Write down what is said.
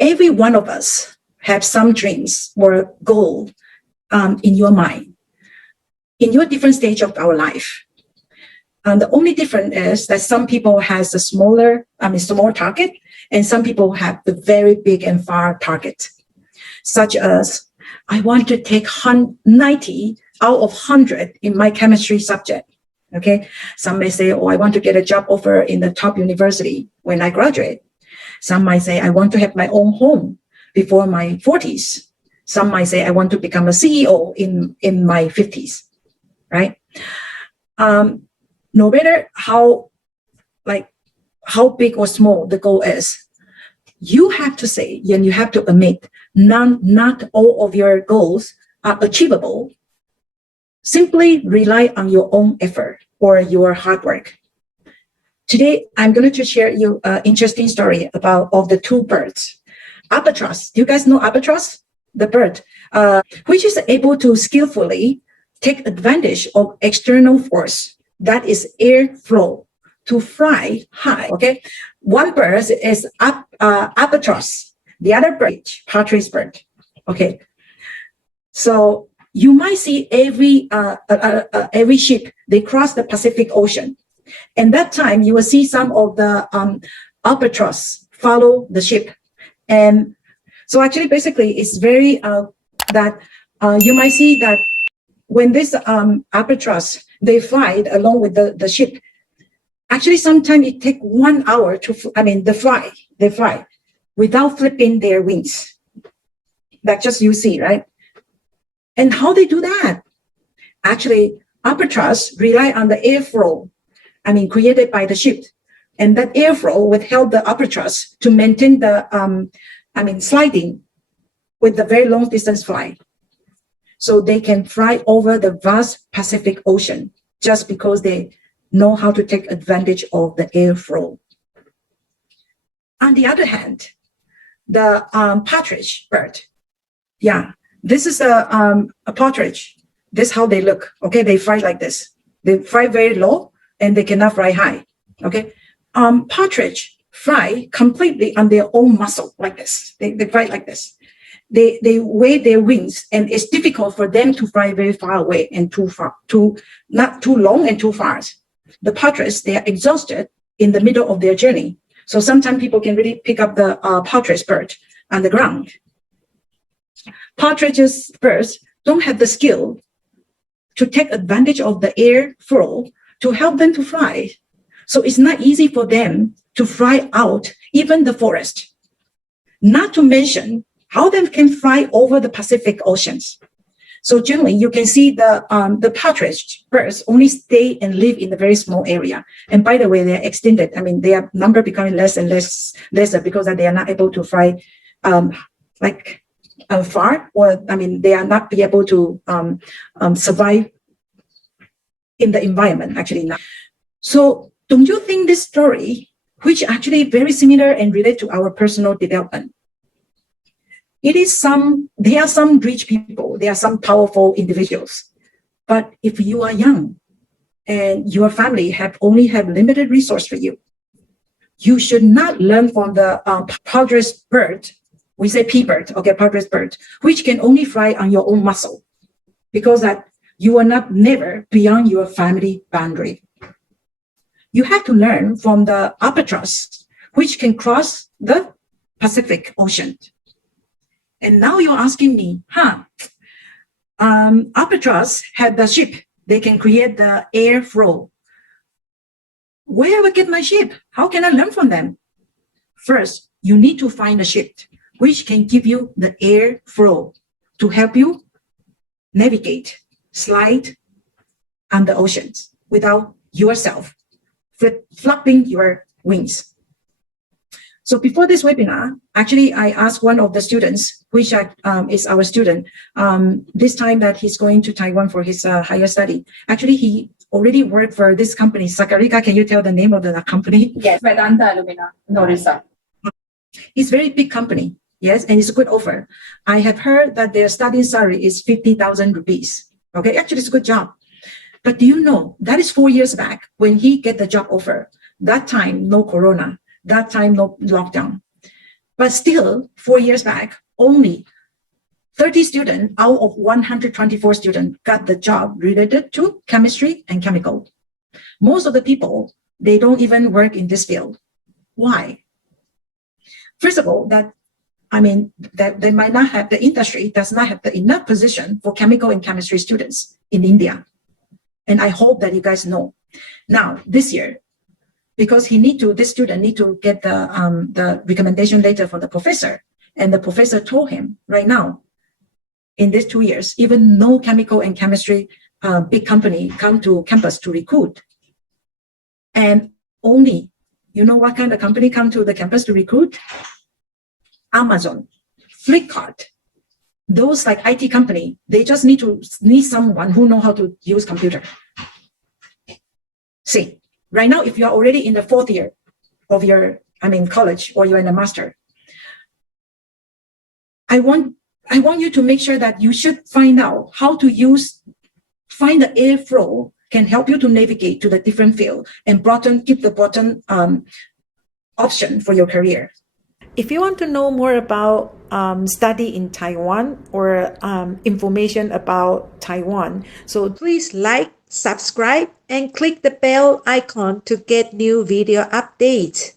Every one of us have some dreams or goal in your mind, in your different stage of our life. And the only difference is that some people has a small target, and some people have the very big and far target, such as I want to take 90 out of 100 in my chemistry subject. Okay, some may say, oh, I want to get a job offer in the top university when I graduate. Some might say, I want to have my own home before my 40s. Some might say, I want to become a CEO in my 50s, right? No matter how big or small the goal is, you have to say, and you have to admit, not all of your goals are achievable. Simply rely on your own effort or your hard work. Today, I'm going to share you an interesting story of the two birds. Albatross. Do you guys know albatross? The bird, which is able to skillfully take advantage of external force, that is airflow, to fly high. Okay, one bird is albatross, the other bird, partridge bird. Okay, so you might see every ship, they cross the Pacific Ocean, and that time you will see some of the albatross follow the ship, and so actually basically it's very you might see that when this albatross, they fly along with the ship. Actually, sometimes it takes 1 hour they fly without flipping their wings. That's just you see, right? And how they do that? Actually, albatross rely on the airflow, created by the ship. And that airflow would help the albatross to maintain the, sliding with the very long distance flight. So they can fly over the vast Pacific Ocean just because they know how to take advantage of the airflow. On the other hand, the partridge bird, this is a partridge. This is how they look. Okay, they fly like this. They fly very low and they cannot fly high. Okay, partridge fly completely on their own muscle like this. They fly like this. They wave their wings, and it's difficult for them to fly very far away and not too long and too fast. The partridge, they are exhausted in the middle of their journey. So sometimes people can really pick up the partridge bird on the ground. Partridge's birds don't have the skill to take advantage of the airflow to help them to fly. So it's not easy for them to fly out even the forest. Not to mention how they can fly over the Pacific Oceans. So generally, you can see the partridge birds only stay and live in a very small area. And by the way, they're extended. Their number becoming less and lesser because they are not able to fly far, or they are not be able to survive in the environment. Actually, not. So don't you think this story, which actually very similar and related to our personal development? There are some rich people, there are some powerful individuals. But if you are young and your family only have limited resource for you, you should not learn from the partridge bird. We say pea bird, okay, partridge bird, which can only fly on your own muscle, because that you are never beyond your family boundary. You have to learn from the albatross, which can cross the Pacific Ocean. And now you're asking me, albatross had the ship. They can create the airflow. Where will I get my ship? How can I learn from them? First, you need to find a ship which can give you the airflow to help you navigate, slide on the oceans without yourself flapping your wings. So before this webinar, actually, I asked one of the students, which is our student, this time that he's going to Taiwan for his higher study. Actually, he already worked for this company. Sakarika, can you tell the name of the company? Yes, Vedanta Alumina, Norisa. It's a very big company, yes, and it's a good offer. I have heard that their starting salary is 50,000 rupees. Okay, actually, it's a good job. But do you know, that is 4 years back when he get the job offer. That time, no corona. That time, no lockdown. But still, 4 years back, only 30 students out of 124 students got the job related to chemistry and chemical. Most of the people, they don't even work in this field. Why? First of all, that they might not have, the industry does not have the enough position for chemical and chemistry students in India. And I hope that you guys know. Now, this year, because this student need to get the recommendation letter from the professor, and the professor told him right now, in these 2 years, even no chemical and chemistry big company come to campus to recruit. And only, you know what kind of company come to the campus to recruit? Amazon, Flipkart, those like IT company, they just need someone who know how to use computer. See, right now, if you're already in the 4th year of your, college, or you're in a master, I want you to make sure that you should find out how to find the airflow can help you to navigate to the different field and keep the bottom option for your career. If you want to know more about study in Taiwan or information about Taiwan, so please like, subscribe, and click the bell icon to get new video updates.